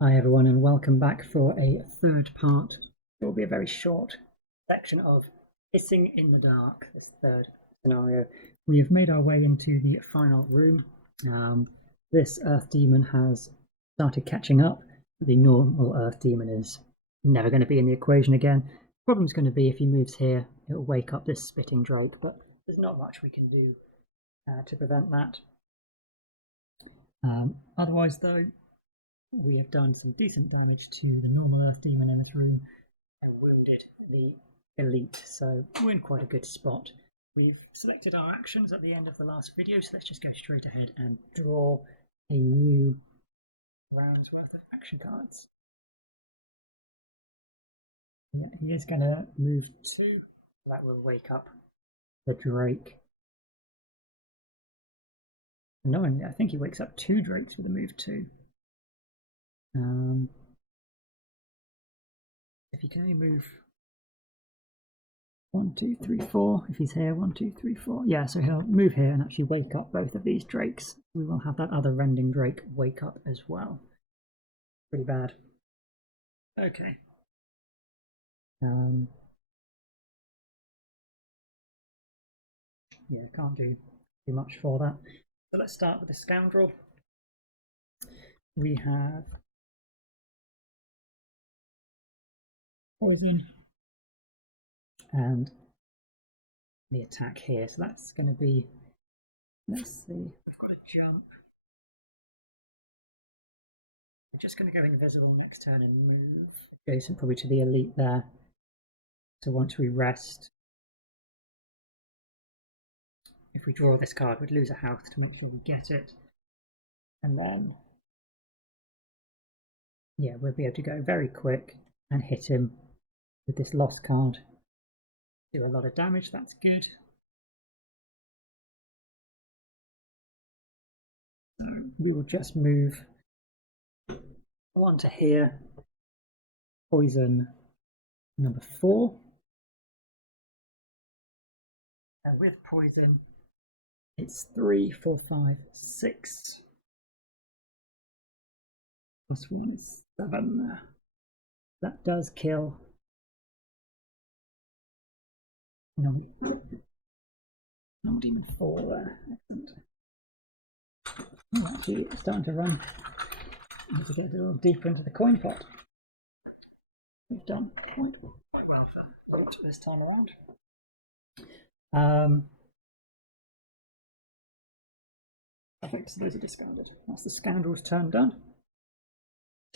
Hi everyone and welcome back for a third part. It will be a very short section of Hissing in the Dark, this third scenario. We have made our way into the final room. This Earth Demon has started catching up. The normal Earth Demon is never going to be in the equation again. The problem's going to be if he moves here, it will wake up this spitting Drake, but there's not much we can do to prevent that. Otherwise though, we have done some decent damage to the normal Earth Demon in this room and wounded the elite, so we're in quite a good spot. We've selected our actions at the end of the last video, so let's just go straight ahead and draw a new round's worth of action cards. Yeah, he is going to move 2, so that will wake up the Drake. No, I think he wakes up 2 Drakes with a move 2. If he can only move 1, 2, 3, 4, if he's here, 1, 2, 3, 4. Yeah, so he'll move here and actually wake up both of these Drakes. We will have that other Rending Drake wake up as well. Pretty bad. Okay. Yeah, can't do too much for that. So let's start with the Scoundrel. We have Poison and the attack here. So that's going to be, let's see, we've got a jump. I'm just going to go invisible next turn and move adjacent probably to the elite there. So once we rest, if we draw this card, we'd lose a house to make sure we get it. And then, yeah, we'll be able to go very quick and hit him with this lost card. Do a lot of damage, that's good. We will just move 1 to here, poison number 4. And with poison, it's 3, 4, 5, 6. Plus 1 is 7. That does kill. No, Demon 4 there. Excellent. Oh, actually, it's starting to run. I need to get a little deeper into the coin pot. We've done quite well for that this time around. Perfect, so those are discarded. That's the Scoundrel's turn done.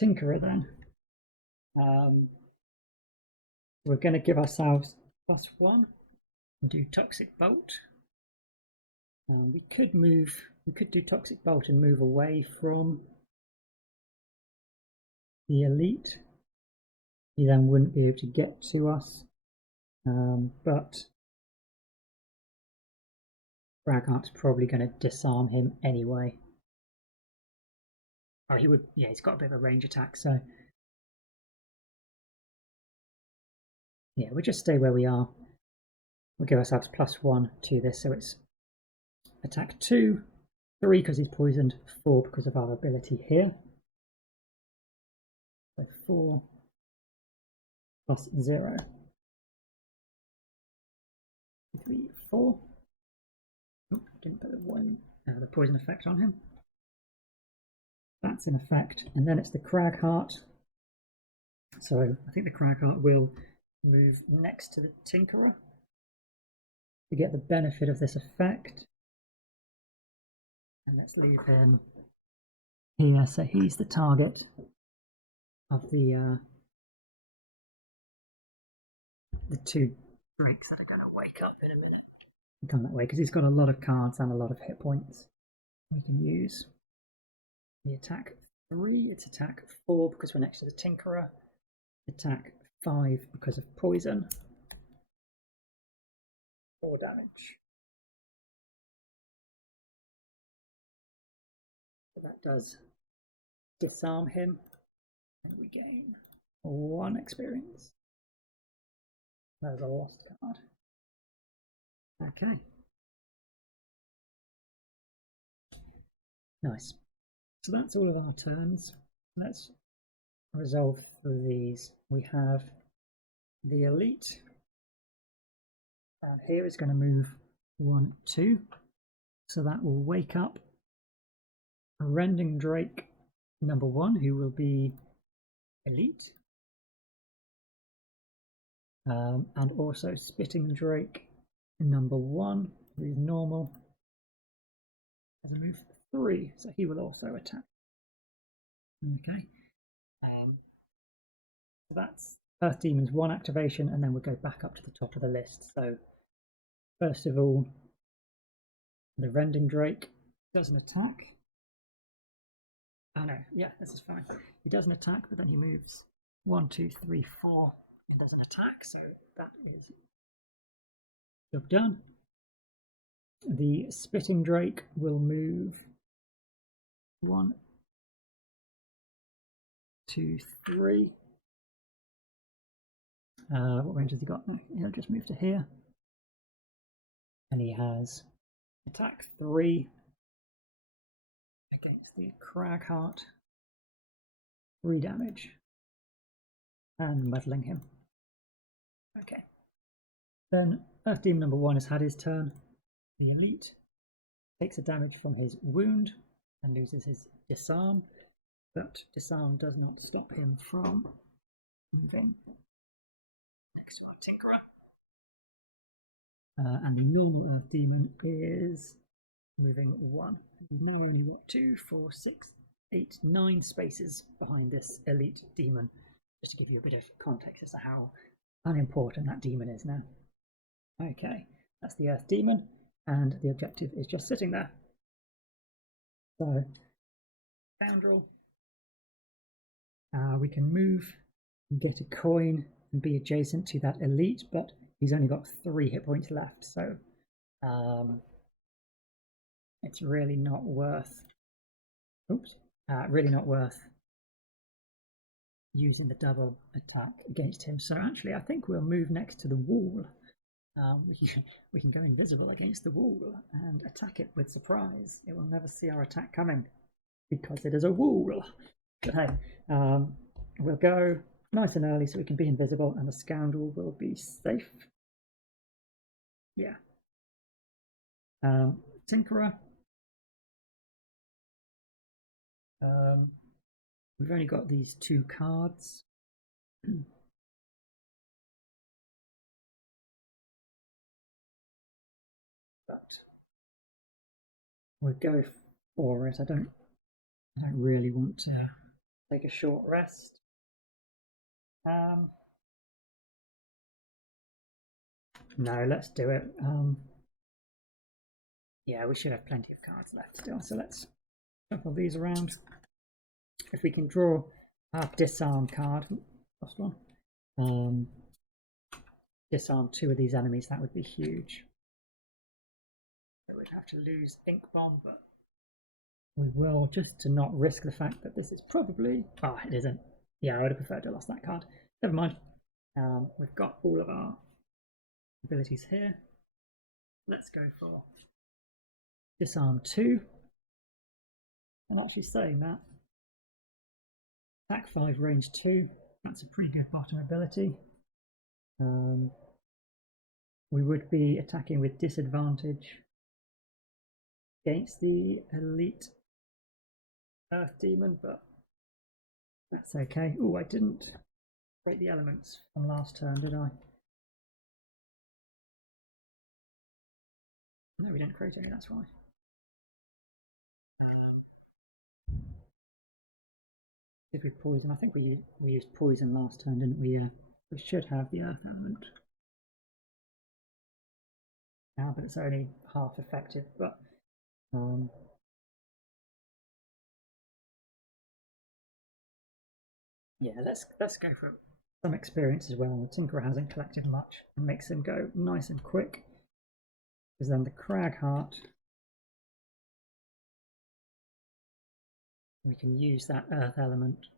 Tinkerer then. We're going to give ourselves +1 and do Toxic Bolt. We could do Toxic Bolt and move away from the elite. He then wouldn't be able to get to us, but Bragart's probably going to disarm him anyway. Oh, he would, yeah, he's got a bit of a range attack, so yeah, we'll just stay where we are. We'll give ourselves +1 to this, so it's attack 2, 3 because he's poisoned, 4 because of our ability here. So 4 plus 0. 3, 4. Oh, didn't put the poison effect on him. That's an effect, and then it's the Cragheart. So I think the Cragheart will move next to the Tinkerer to get the benefit of this effect. And let's leave him here, so he's the target of the 2 Drakes that are going to wake up in a minute. Come that way because he's got a lot of cards and a lot of hit points we can use. The attack 3, it's attack 4 because we're next to the Tinkerer. Attack 5 because of poison. 4 damage. So that does disarm him, and we gain 1 experience. That is a lost card. Okay. Nice. So that's all of our turns. Let's resolve through these. We have the elite. Here it's going to move 1, 2. So that will wake up Rending Drake number 1, who will be elite. And also Spitting Drake number 1, who is normal, as a move 3, so he will also attack. Okay, so that's Earth Demon's 1 activation, and then we'll go back up to the top of the list. So first of all, the Rending Drake does an attack. Oh no, yeah, this is fine. He does an attack, but then he moves 1, 2, 3, 4, and does an attack, so that is job done. The Spitting Drake will move 1, 2, 3. What range has he got? He'll just move to here. And he has attack 3 against the Cragheart. 3 damage. And muddling him. Okay. Then Earth Demon number 1 has had his turn. The elite takes a damage from his wound and loses his disarm, but disarm does not stop him from moving next to our Tinkerer. And the normal Earth Demon is moving 1. He's now only, 2, 4, 6, 8, 9 spaces behind this elite demon, just to give you a bit of context as to how unimportant that demon is now. Okay, that's the Earth Demon, and the objective is just sitting there. So, Scoundrel. We can move and get a coin and be adjacent to that elite, but he's only got 3 hit points left, so it's really not worth. Really not worth using the double attack against him. So actually, I think we'll move next to the wall. We can go invisible against the wall and attack it with surprise. It will never see our attack coming because it is a wall. But hey, we'll go nice and early so we can be invisible, and the Scoundrel will be safe. Yeah. Tinkerer. We've only got these 2 cards. But we'll go for it. I don't really want to take a short rest. No, let's do it. Yeah, we should have plenty of cards left still, so let's shuffle these around. If we can draw our disarm card, lost one, disarm 2 of these enemies, that would be huge. So we'd have to lose Ink Bomb, but we will, just to not risk the fact that this is probably... Oh, it isn't. Yeah, I would have preferred to have lost that card. Never mind. We've got all of our abilities here. Let's go for disarm 2. I'm actually saying that. Attack 5, range 2. That's a pretty good bottom ability. We would be attacking with disadvantage against the elite Earth Demon, but that's okay. Oh, I didn't break the elements from last turn, did I? No, we didn't create any, that's why. Did we poison? I think we used poison last turn, didn't we? We should have the earth element now, but it's only half effective. But yeah, let's go for some experience as well. Tinkerer hasn't collected much, and makes him go nice and quick. Because then the Cragheart, we can use that earth element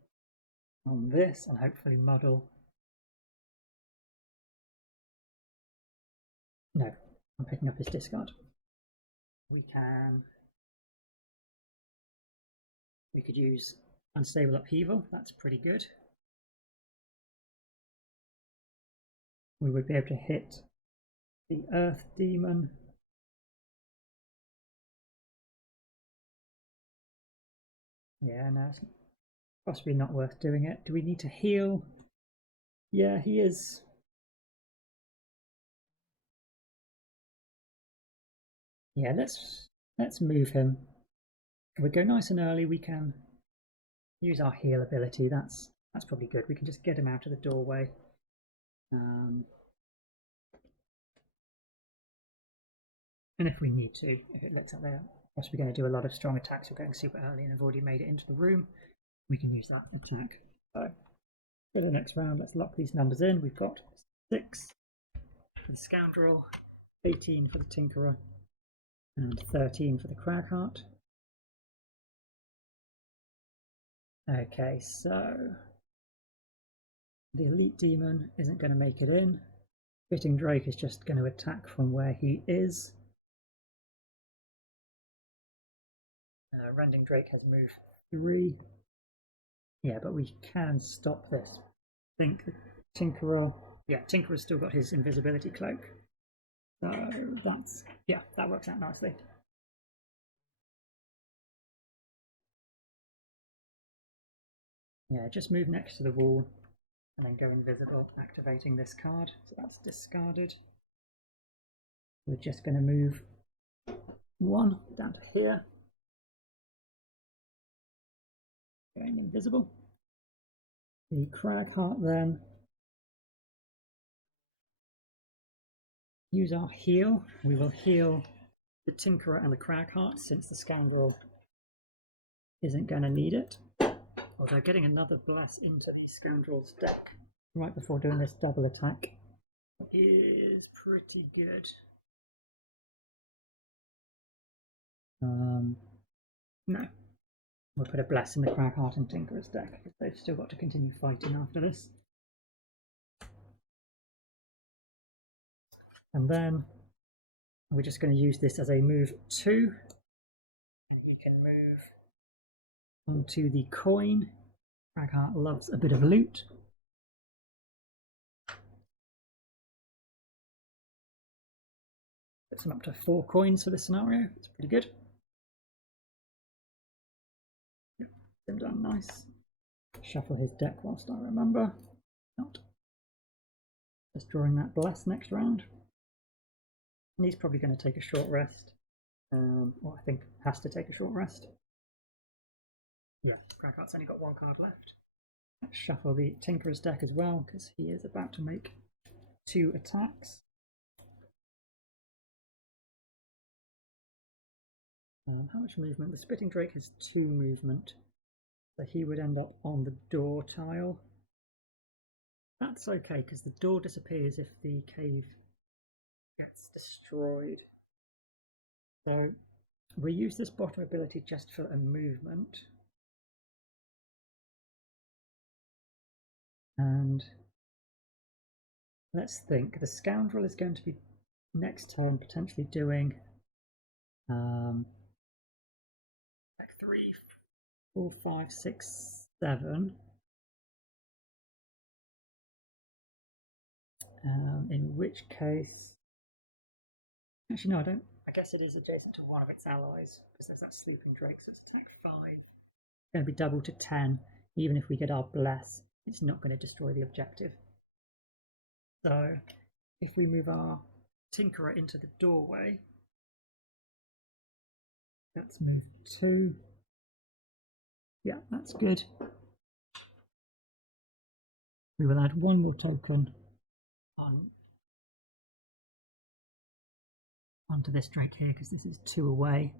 on this and hopefully muddle. No, I'm picking up his discard. We could use Unstable Upheaval, that's pretty good. we would be able to hit the Earth Demon. Yeah, no, it's possibly not worth doing it. Do we need to heal? Yeah, he is. Yeah, let's move him. If we go nice and early, we can use our heal ability. That's probably good. We can just get him out of the doorway. And if we need to, if it looks like they're possibly going to do a lot of strong attacks, we're going super early and have already made it into the room, we can use that attack. So for the next round, let's lock these numbers in. We've got 6 for the Scoundrel, 18 for the Tinkerer, and 13 for the Cragheart. Okay, so the Elite Demon isn't going to make it in. Spitting Drake is just going to attack from where he is. Rending Drake has moved 3. Yeah, but we can stop this. I think the Tinkerer... Yeah, Tinkerer's still got his invisibility cloak. So that's... Yeah, that works out nicely. Yeah, just move next to the wall and then go invisible, activating this card. So that's discarded. We're just going to move 1 down to here. Going invisible. The Cragheart then. Use our heal. We will heal the Tinkerer and the Cragheart since the Scoundrel isn't going to need it. Although getting another bless into the Scoundrel's deck right before doing this double attack is pretty good. No. We'll put a bless in the Cragheart and Tinkerer's deck because they've still got to continue fighting after this. And then we're just going to use this as a move 2. And he can move onto the coin. Cragheart loves a bit of loot. Puts him up to 4 coins for this scenario. It's pretty good. Yep, him done nice. Shuffle his deck whilst I remember. Not. Just drawing that bless next round. And he's probably going to take a short rest. Or I think has to take a short rest. Yeah, Cragheart's only got 1 card left. Let's shuffle the Tinkerer's deck as well, because he is about to make 2 attacks. How much movement? The Spitting Drake has 2 movement, so he would end up on the door tile. That's okay, because the door disappears if the cave gets destroyed. So we use this bottom ability just for a movement. And let's think. The Scoundrel is going to be next turn potentially doing like 3, 4, 5, 6, 7. In which case, actually no, I don't. I guess it is adjacent to one of its allies because there's that Sleeping Drake. So it's attack 5. It's going to be double to 10. Even if we get our bless, it's not going to destroy the objective. So if we move our Tinkerer into the doorway, that's move 2. Yeah, that's good. We will add 1 more token onto this Drake here because this is 2 away,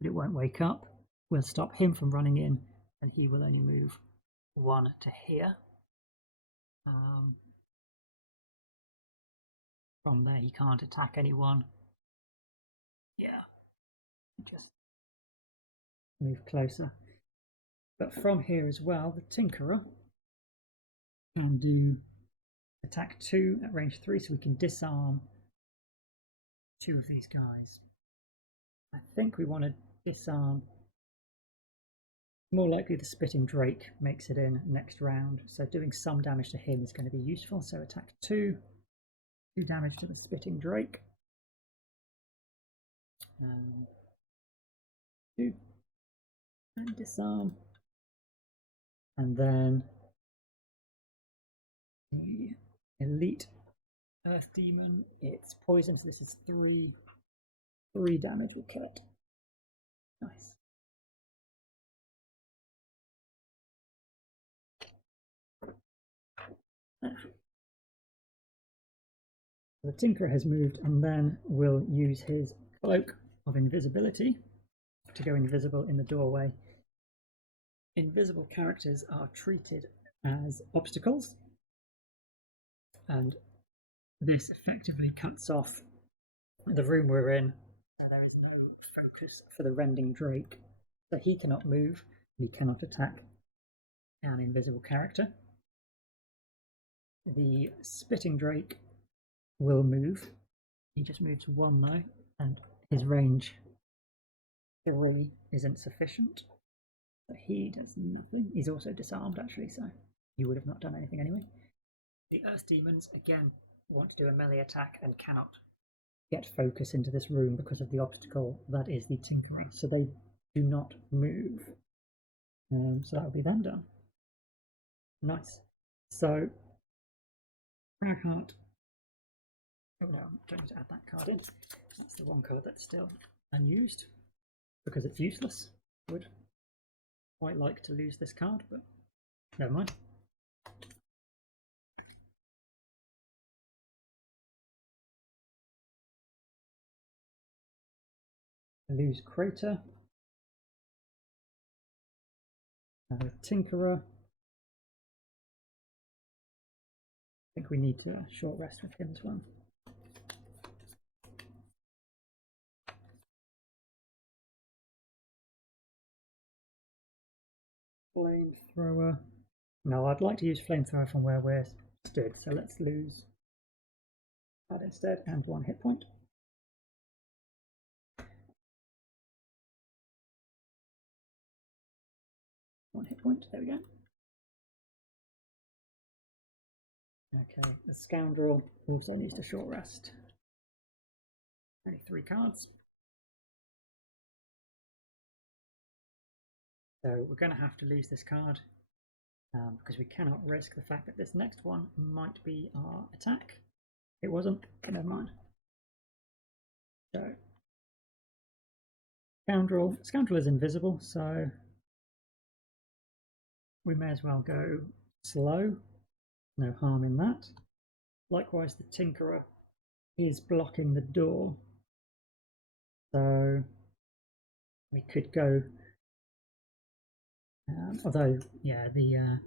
but it won't wake up. We'll stop him from running in, and he will only move 1 to here. From there, he can't attack anyone. Yeah, just move closer. But from here as well, the Tinkerer can do attack 2 at range 3, so we can disarm 2 of these guys. I think we want to disarm. More likely the Spitting Drake makes it in next round, so doing some damage to him is going to be useful. So attack 2, 2 damage to the Spitting Drake. 2 and disarm. And then the Elite Earth Demon, it's poison, so this is 3 damage will kill it. Nice. The Tinkerer has moved and then will use his Cloak of Invisibility to go invisible in the doorway. Invisible characters are treated as obstacles, and this effectively cuts off the room we're in. There is no focus for the Rending Drake, so he cannot move, he cannot attack an invisible character. The Spitting Drake will move. He just moves 1 now, and his range 3 isn't sufficient. So he does nothing. He's also disarmed, actually, so he would have not done anything anyway. The Earth Demons, again, want to do a melee attack and cannot get focus into this room because of the obstacle that is the Tinkerer, so they do not move. So that will be them done. Nice. So, Cragheart. Oh no, I don't need to add that card in. That's the one card that's still unused because it's useless. Would quite like to lose this card, but never mind. Lose Crater. Tinkerer. I think we need to short rest with him as well. Flamethrower. No, I'd like to use Flamethrower from where we're stood, so let's lose that instead, and 1 hit point. There we go. Okay, the Scoundrel also needs to short rest. Only 3 cards. So we're going to have to lose this card because we cannot risk the fact that this next one might be our attack. It wasn't, but never mind. So Scoundrel is invisible, so we may as well go slow. No harm in that. Likewise, the Tinkerer is blocking the door, so we could go. Although, yeah, the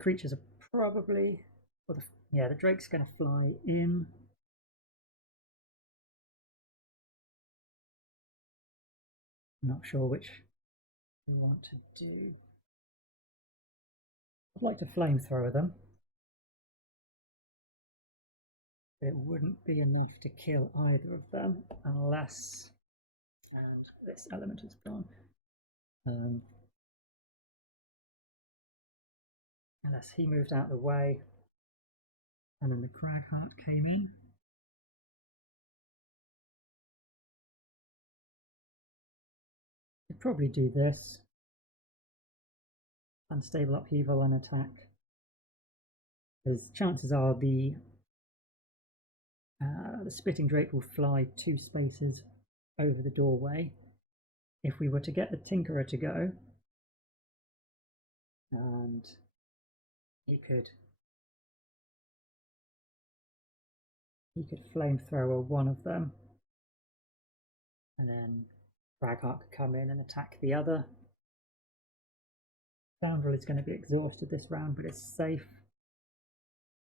creatures are probably, well, the Drake's going to fly in. I'm not sure which we want to do. I'd like to Flamethrower them, but it wouldn't be enough to kill either of them unless, and this element is gone, unless he moved out of the way and then the Cragheart came in. Could probably do this. Unstable Upheaval and attack. Because chances are the Spitting Drake will fly 2 spaces over the doorway. If we were to get the Tinkerer to go, and he could Flamethrower one of them, and then Cragheart could come in and attack the other. Scoundrel is going to be exhausted this round, but it's safe,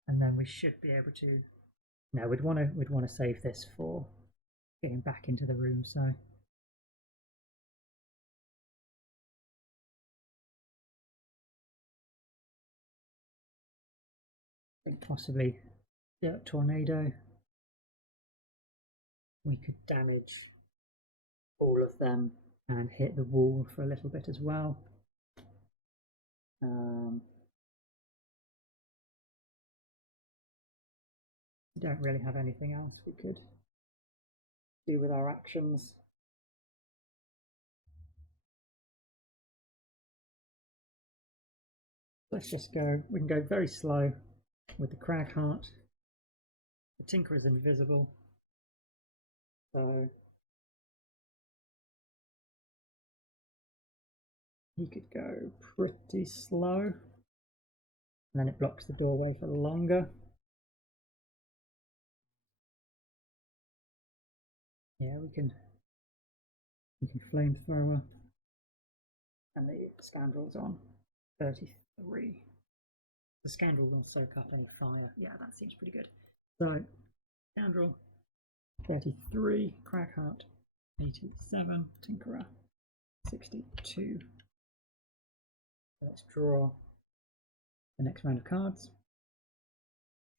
and then we should be able to. No, we'd want to save this for getting back into the room. So I think possibly Dirt Tornado. We could damage all of them and hit the wall for a little bit as well. We don't really have anything else we could do with our actions. Let's just go, we can go very slow with the Crag Heart. The Tinker is invisible, so he could go pretty slow, and then it blocks the doorway for longer. Yeah, we can flamethrower, and the Scoundrel's on 33. The Scoundrel will soak up any fire. Yeah, that seems pretty good. So, Scoundrel 33, Crag Heart 87, Tinkerer 62. Let's draw the next round of cards.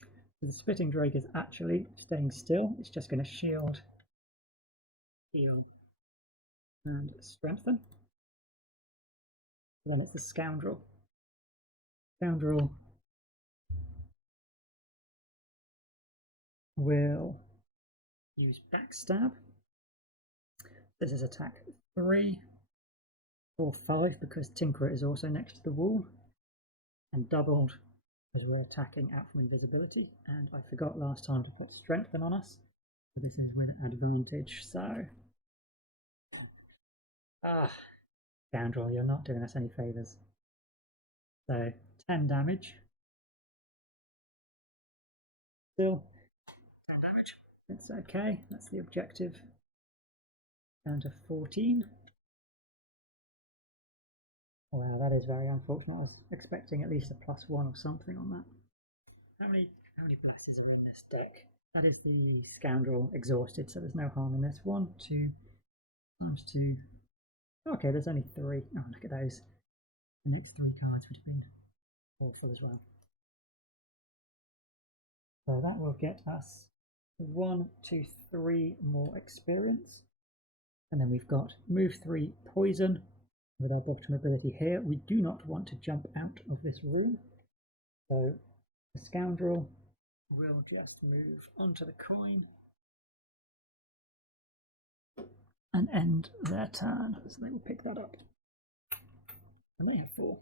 So the Spitting Drake is actually staying still. It's just going to shield, heal, and strengthen. Then it's the Scoundrel. Scoundrel will use Backstab. This is attack 3, 4, 5 because Tinkerer is also next to the wall, and doubled because we're attacking out from invisibility. And I forgot last time to put Strengthen on us, so this is with advantage. So, Scoundrel, you're not doing us any favours. So 10 damage. Still 10 damage. It's okay. That's the objective. Down to 14. Wow, that is very unfortunate. I was expecting at least a +1 or something on that. How many blasters are in this deck? That is the Scoundrel exhausted, so there's no harm in this. 1, 2 times 2. Okay, there's only 3. Oh, look at those. The next 3 cards would have been awful as well. So that will get us 1, 2, 3 more experience. And then we've got move 3 poison with our bottom ability here. We do not want to jump out of this room. So the Scoundrel will just move onto the coin and end their turn. So they will pick that up. And they have 4.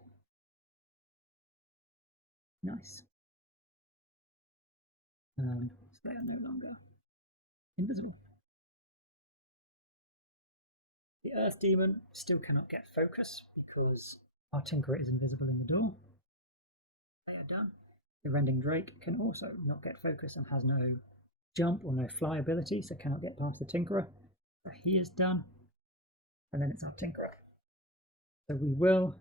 Nice. So they are no longer invisible. The Earth Demon still cannot get focus because our Tinkerer is invisible in the door. They are done. The Rending Drake can also not get focus and has no jump or no fly ability, so cannot get past the Tinkerer. So he is done. And then it's our Tinkerer. So we will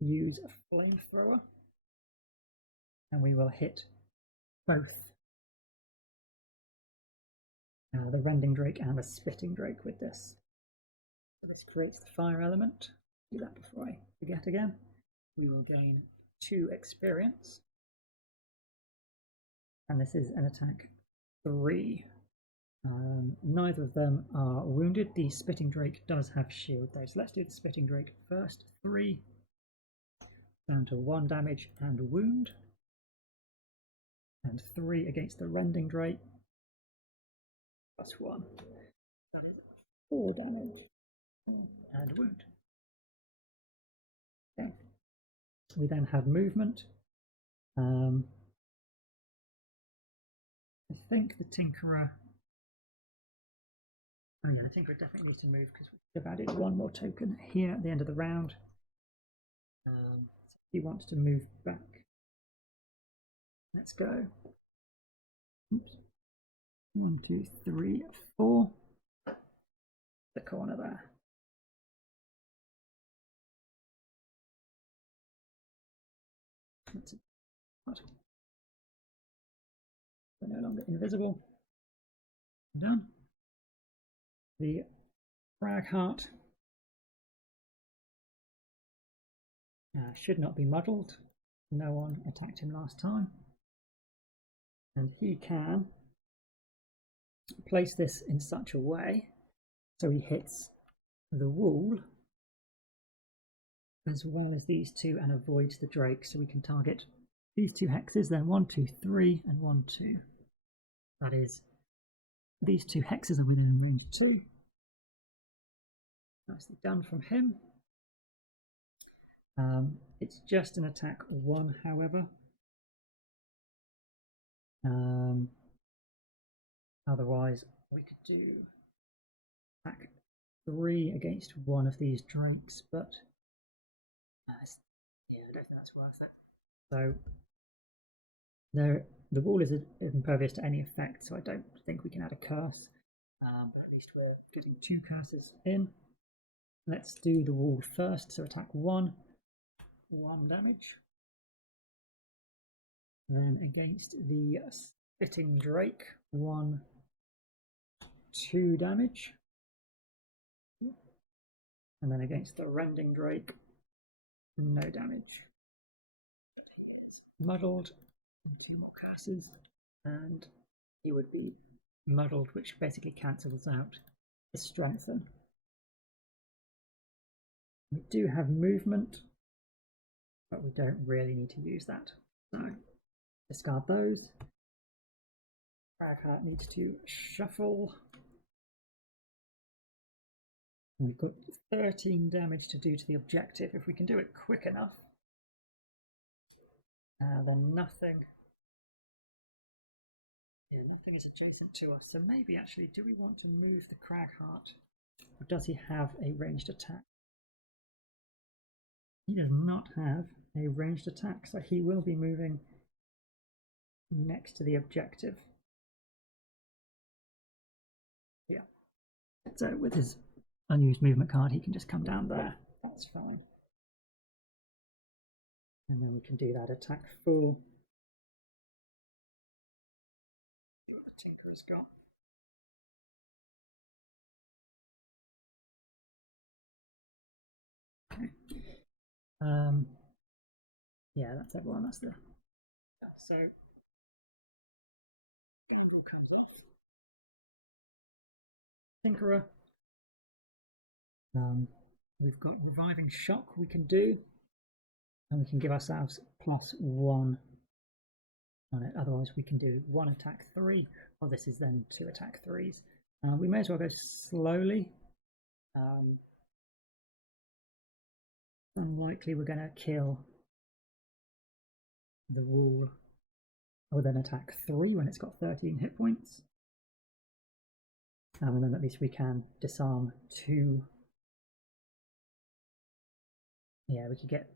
use a Flamethrower, and we will hit both the Rending Drake and the Spitting Drake with this. So this creates the fire element. Do that before I forget again. We will gain 2 experience. And this is an attack 3. Neither of them are wounded. The Spitting Drake does have shield though. So let's do the Spitting Drake first. 3. Down to 1 damage and wound. And 3 against the Rending Drake. +1. That is 4 damage and wound. Okay. We then have movement. I think the Tinkerer. Oh no, the Tinkerer definitely needs to move because we've added 1 more token here at the end of the round. So he wants to move back. Let's go. Oops. 1, 2, 3, 4. The corner there. That's it. We're no longer invisible. Done. The Crag Heart should not be muddled. No one attacked him last time. And he can place this in such a way so he hits the wall as well as these 2 and avoids the Drake. So we can target these 2 hexes, then 1, 2, 3, and 1, 2. That is, these 2 hexes are within range 2. Nicely done from him. It's just an attack 1, however. Otherwise, we could do attack 3 against one of these drakes, but yeah, I don't think that's worth it. So the wall is impervious to any effect, so I don't think we can add a curse. But at least we're getting 2 curses in. Let's do the wall first. So attack 1, 1 damage. Then against the spitting drake, 1, 2 damage. And then against the rending drake, no damage. He is muddled, and 2 more curses, and he would be muddled, which basically cancels out his strengthen. We do have movement, but we don't really need to use that. So discard those. Cragheart needs to shuffle. We've got 13 damage to do to the objective. If we can do it quick enough, then nothing. Yeah, nothing is adjacent to us. So maybe actually, do we want to move the Cragheart, or does he have a ranged attack? He does not have a ranged attack, so he will be moving next to the objective. Yeah. So with his unused movement card, he can just come down there. That's fine. And then we can do that attack full. See what the Tinkerer's got. Okay. Yeah, that's everyone. That's the. So Scoundrel comes off. Tinkerer. We've got Reviving Shock we can do, and we can give ourselves +1 on it. Otherwise, we can do 1 attack 3, or this is then 2 attack 3s. We may as well go slowly. Unlikely we're going to kill the wall, or then attack 3 when it's got 13 hit points. And then at least we can disarm 2. Yeah, we could get.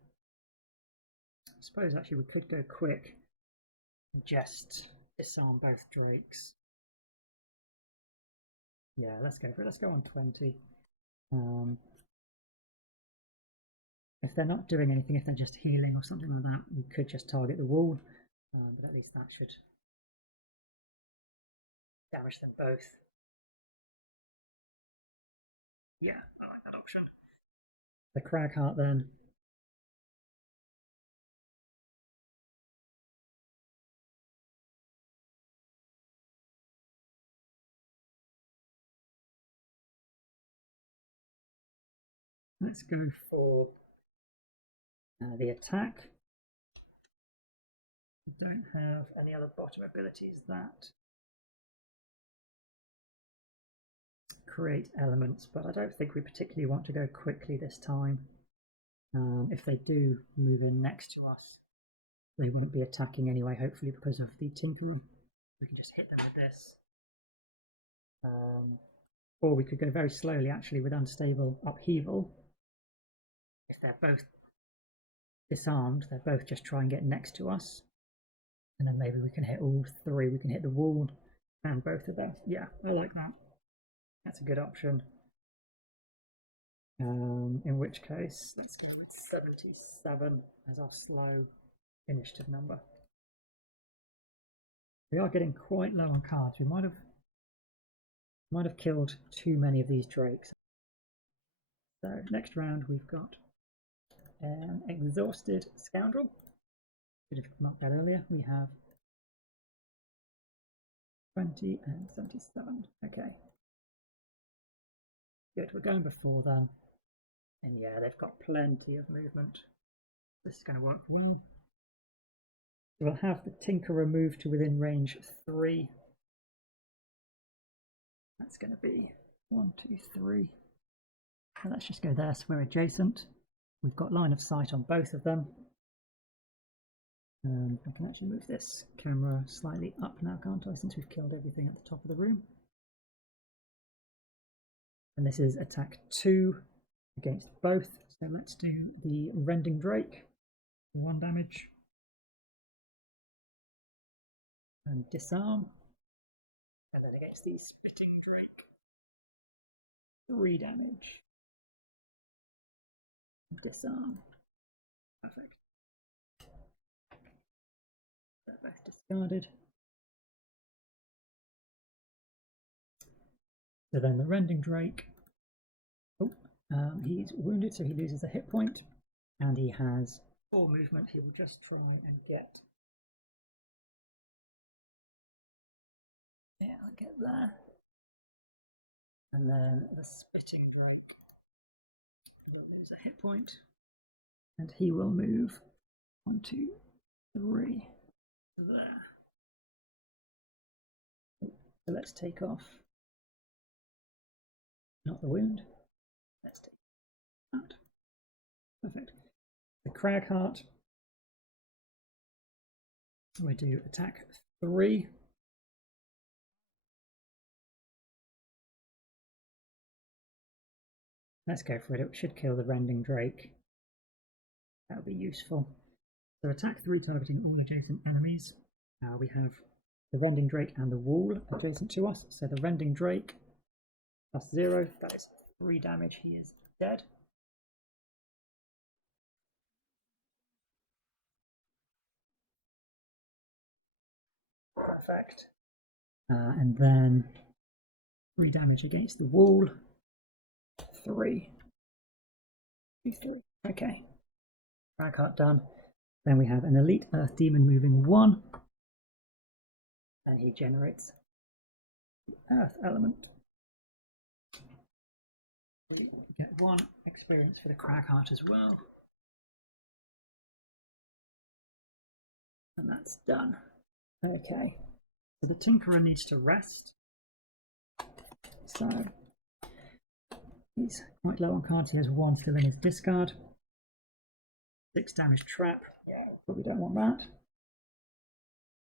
I suppose actually we could go quick and just disarm both drakes. Yeah, let's go for it. Let's go on 20. If they're not doing anything, if they're just healing or something like that, we could just target the wall, but at least that should damage them both. Yeah, I like that option. The Cragheart then. Let's go for the attack. Don't have any other bottom abilities that create elements, but I don't think we particularly want to go quickly this time. If they do move in next to us, they won't be attacking anyway, hopefully, because of the Tinkerer. We can just hit them with this. Or we could go very slowly, actually, with Unstable Upheaval. If they're both disarmed, they're both just try and get next to us. And then maybe we can hit all 3. We can hit the wall and both of them. Yeah, I like that. That's a good option. In which case, let's go with 77 as our slow initiative number. We are getting quite low on cards. We might have killed too many of these drakes. So next round we've got an Exhausted Scoundrel. Should have marked that earlier. We have 20 and 77. Okay. Good, we're going before them. And yeah, they've got plenty of movement. This is going to work well. So we'll have the Tinkerer move to within range 3 That's going to be 1, 2, 3. So let's just go there so we're adjacent. We've got line of sight on both of them. I can actually move this camera slightly up now, can't I, since we've killed everything at the top of the room. And this is attack 2 against both. So let's do the Rending Drake. 1 damage. And disarm. And then against the Spitting Drake, 3 damage. Disarm. Perfect. They're both discarded. So then the Rending Drake, he's wounded, so he loses a hit point, and he has 4 movement. He will just try and get, I'll get there. And then the Spitting Drake will lose a hit point, and he will move 1, 2, 3 there. So let's take off, not the wound, let's take it out. Perfect. The Cragheart, we do attack 3. Let's go for it. It should kill the Rending Drake. That would be useful. So attack 3 targeting all adjacent enemies. We have the Rending Drake and the wall adjacent to us. So the Rending Drake +0, that is 3 damage. He is dead. Perfect. And then 3 damage against the wall. 3. 2, 3. Okay. Cragheart done. Then we have an Elite Earth Demon moving 1. And he generates the Earth element. We get 1 experience for the Cragheart as well. And that's done. Okay. So the Tinkerer needs to rest. So he's quite low on cards. He has 1 still in his discard. 6 damage trap. Yeah, but we don't want that.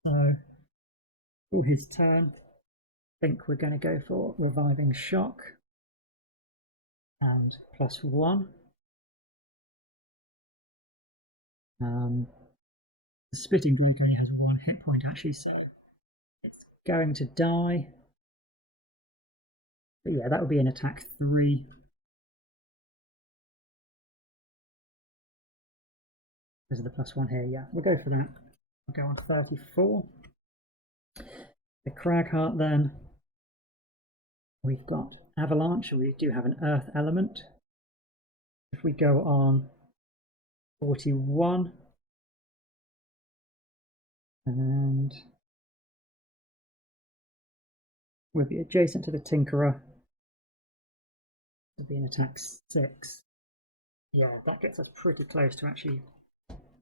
So for his turn, I think we're going to go for Reviving Shock and +1. The Spitting Drake only has 1 hit point actually, so it's going to die. But yeah, that would be an attack 3. Because of the +1 here, yeah, we'll go for that. We'll go on 34. The Cragheart then, we've got Avalanche, so we do have an Earth element. If we go on 41, and we'll be adjacent to the Tinkerer. It'll be an attack 6. Yeah, that gets us pretty close to actually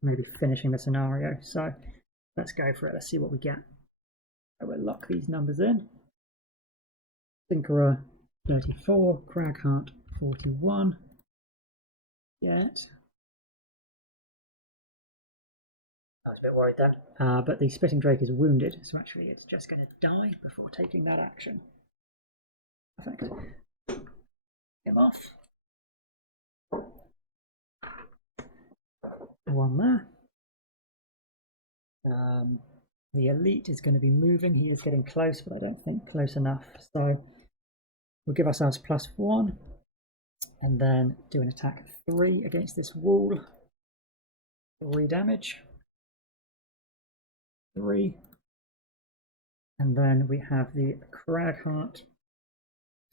maybe finishing the scenario. So let's go for it. Let's see what we get. So we'll lock these numbers in. Tinkerer 34, Cragheart 41. Get. I was a bit worried then, but the Spitting Drake is wounded, so actually it's just going to die before taking that action. Perfect. Him off. 1 there. The Elite is going to be moving. He is getting close, but I don't think close enough. So we'll give ourselves +1 and then do an attack 3 against this wall. 3 damage. 3. And then we have the Cragheart.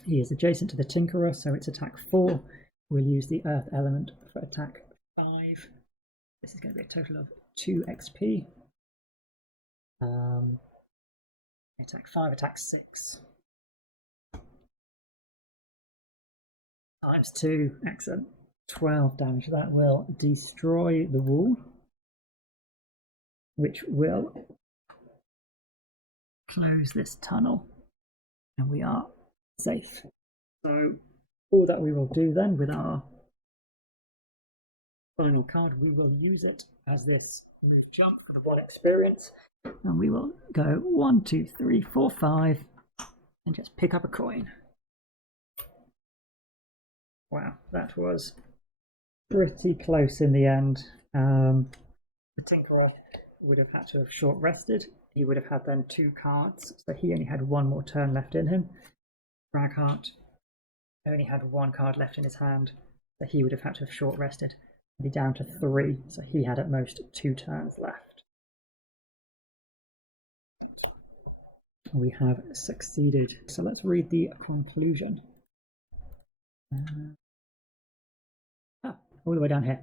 He is adjacent to the Tinkerer, so it's attack 4. We'll use the Earth element for attack 5. This is going to be a total of 2 XP. Attack 5, attack 6. Times 2, excellent. 12 damage. That will destroy the wall, which will close this tunnel. And we are safe. So all that we will do then with our final card, we will use it as this move jump for the 1 experience, and we will go 1, 2, 3, 4, 5, and just pick up a coin. Wow, that was pretty close in the end. The Tinkerer would have had to have short rested. He would have had then 2 cards, so he only had 1 more turn left in him. Cragheart only had 1 card left in his hand, so he would have had to have short rested and be down to 3, so he had at most 2 turns left. We have succeeded. So let's read the conclusion. All the way down here.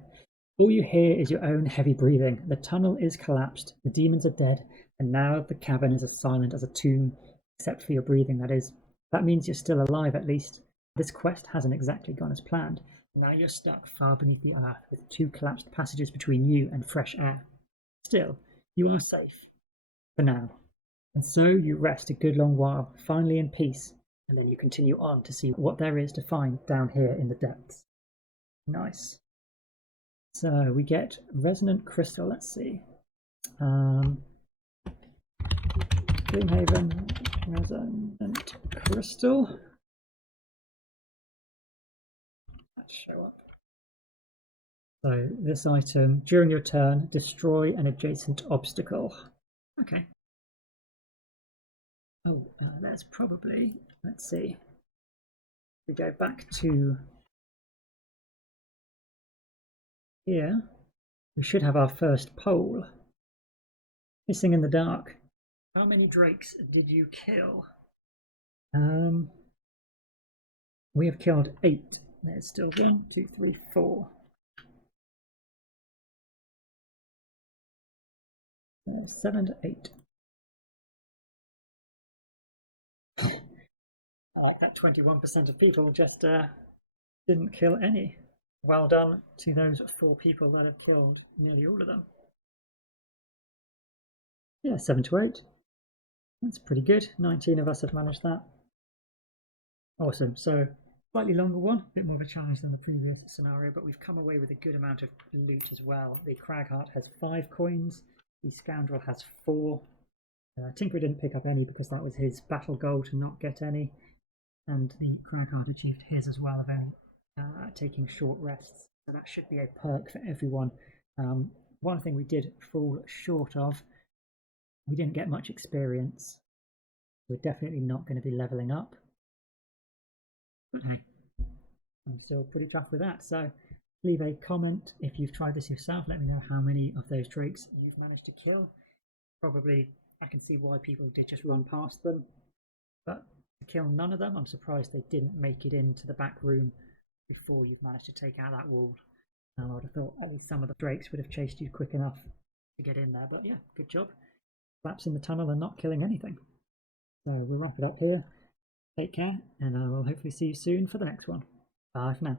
All you hear is your own heavy breathing. The tunnel is collapsed, the demons are dead, and now the cavern is as silent as a tomb, except for your breathing, that is. That means you're still alive, at least. This quest hasn't exactly gone as planned. Now you're stuck far beneath the earth, with 2 collapsed passages between you and fresh air. Still, you are safe. For now. And so you rest a good long while, finally in peace, and then you continue on to see what there is to find down here in the depths. Nice. So we get resonant crystal. Let's see. Gloomhaven resonant crystal. Let's show up. So this item, during your turn, destroy an adjacent obstacle. Okay. Oh, that's probably. Let's see. We go back to here. We should have our first poll. Hissing in the dark. How many drakes did you kill? We have killed 8. There's still 1, 2, 3, 4. 7 to 8. I like that 21% of people just didn't kill any. Well done to those 4 people that have killed nearly all of them. Yeah, 7 to 8. That's pretty good. 19 of us have managed that. Awesome. So slightly longer one, a bit more of a challenge than the previous scenario, but we've come away with a good amount of loot as well. The Cragheart has 5 coins. The Scoundrel has 4. Tinkerer didn't pick up any because that was his battle goal to not get any. And the Cragheart achieved his as well of only taking short rests. So that should be a perk for everyone. One thing we did fall short of, we didn't get much experience. We're definitely not going to be leveling up. I'm still pretty tough with that. So leave a comment if you've tried this yourself. Let me know how many of those drakes you've managed to kill. Probably I can see why people did just run past them. But to kill none of them, I'm surprised they didn't make it into the back room before you've managed to take out that wall. I would have thought some of the drakes would have chased you quick enough to get in there. But yeah, good job. Collapsing the tunnel and not killing anything. So we'll wrap it up here. Take care, and I will hopefully see you soon for the next one. Bye for now.